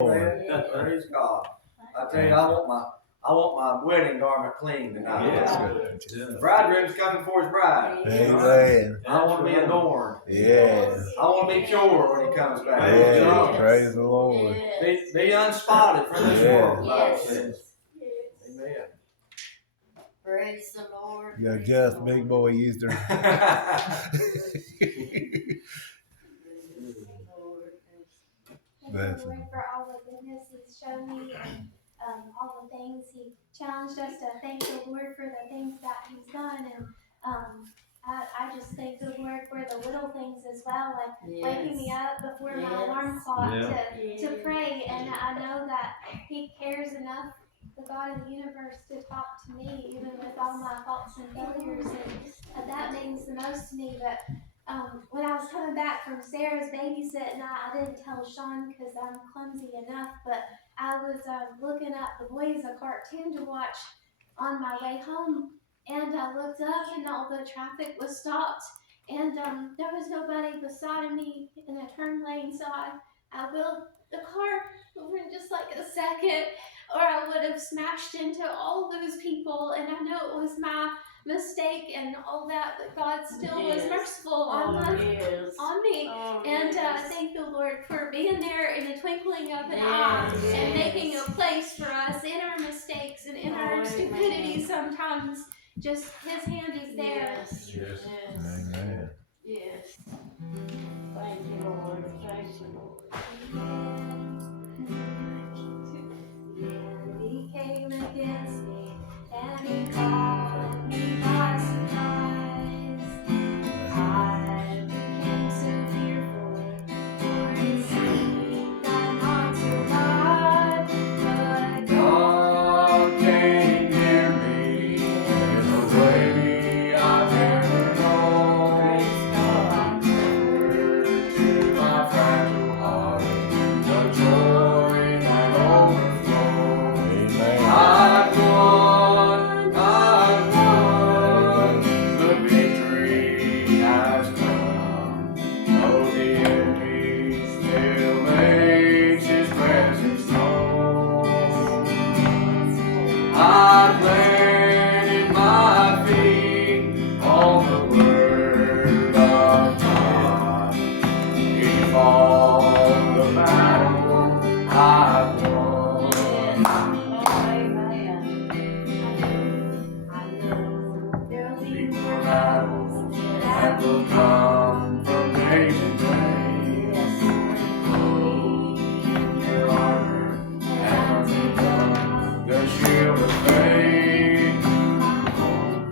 Lord. Praise God. I tell you, I want my wedding garment clean tonight. Yes. The bridegroom's coming for his bride. Amen. I want to be adorned. Yes. I want to be pure when he comes back. Yes. Praise the Lord. Be unspotted from this world. Yes. Amen. Praise the Lord. You're just big boy Easter. Thank you, Lord, for all the goodness He's shown me and all the things He challenged us to thank the Lord for the things that He's done. And I just thank the Lord for the little things as well, like waking me up before my alarm clock to pray. And I know that He cares enough, the God of the universe, to talk to me, even with all my faults and failures. And that means the most to me. But when I was coming back from Sarah's babysitting, I didn't tell Sean because I'm clumsy enough, but I was looking up The Boys, a cartoon to watch on my way home, and I looked up and all the traffic was stopped, and there was nobody beside of me in a turn lane, so I wheeled the car over in just like a second, or I would have smashed into all those people, and I know it was my mistake and all that, but God still was merciful on me. And thank the Lord for being there in the twinkling of an eye and making a place for us in our mistakes and in our stupidity sometimes. Just His hand is there. Yes. Amen. Yes. Thank you, Lord. Thank you, Lord. And He came against me and He caught me by surprise. I became so fearful, for it seemed that I'm survived. But God came near me in a way I've never known. To my fragile heart, the joy that overflows. Amen. I've won, the victory has come. Though the enemy still makes his presence known, I've planted my feet on the word of God. He fought the battle I've won. I know there'll be More battles that will come from day to day. Your armor and the shield of faith.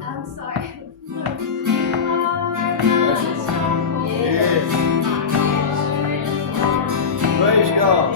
I'm sorry. Yes. Praise God.